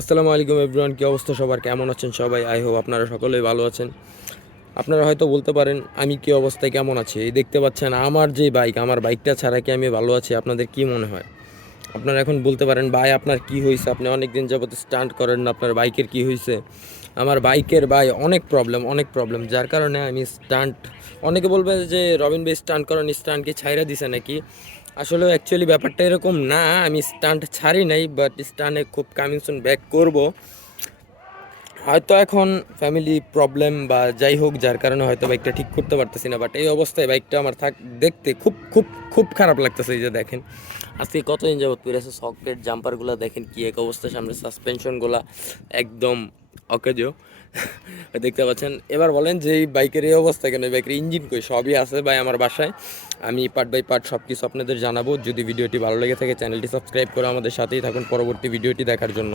আসসালামু আলাইকুম এভরিওয়ান, কী অবস্থা সবার, কেমন আছেন সবাই? আই হোপ আপনারা সকলেই ভালো আছেন। আপনারা হয়তো বলতে পারেন আমি কী অবস্থায় কেমন আছি। এই দেখতে পাচ্ছেন আমার যে বাইক, আমার বাইকটা ছাড়া কি আমি ভালো আছি? আপনাদের কি মনে হয়? আপনারা এখন বলতে পারেন ভাই আপনার কি হয়েছে, আপনি অনেক দিন যাবত স্টান্ট করেন না, আপনার বাইকের কি হয়েছে? আমার বাইকের ভাই অনেক প্রবলেম যার কারণে আমি স্টান্ট, অনেকে বলবে যে রবিন ভাই স্টান্ট করেন, স্টান্ট কি ছাইরা দিছে নাকি? আসলে অ্যাকচুয়ালি ব্যাপারটা এরকম না, আমি স্টান্ট ছাড়ি নাই, বাট স্টান্টে খুব কামিং সুন ব্যাক করব। হয়তো এখন ফ্যামিলি প্রবলেম বা যাই হোক, যার কারণে হয়তো বাইকটা ঠিক করতে পারতেছি না, বাট এই অবস্থায় বাইকটা আমার দেখতে খুব খুব খুব খারাপ লাগতেছে। এই যে দেখেন আজকে কতদিন যাবত পরে আছে, সকেট জাম্পারগুলো দেখেন কি এক অবস্থা, সামনে সাসপেনশনগুলো একদম অকেজো দেখতে পাচ্ছেন। এবার বলেন যে এই বাইকের এই অবস্থা কেন? এই বাইকের ইঞ্জিন কই? সবই আছে ভাই আমার বাসায়, আমি পার্ট বাই পার্ট সব কিছু আপনাদের জানাবো। যদি ভিডিওটি ভালো লেগে থাকে চ্যানেলটি সাবস্ক্রাইব করে আমাদের সাথেই থাকুন পরবর্তী ভিডিওটি দেখার জন্য।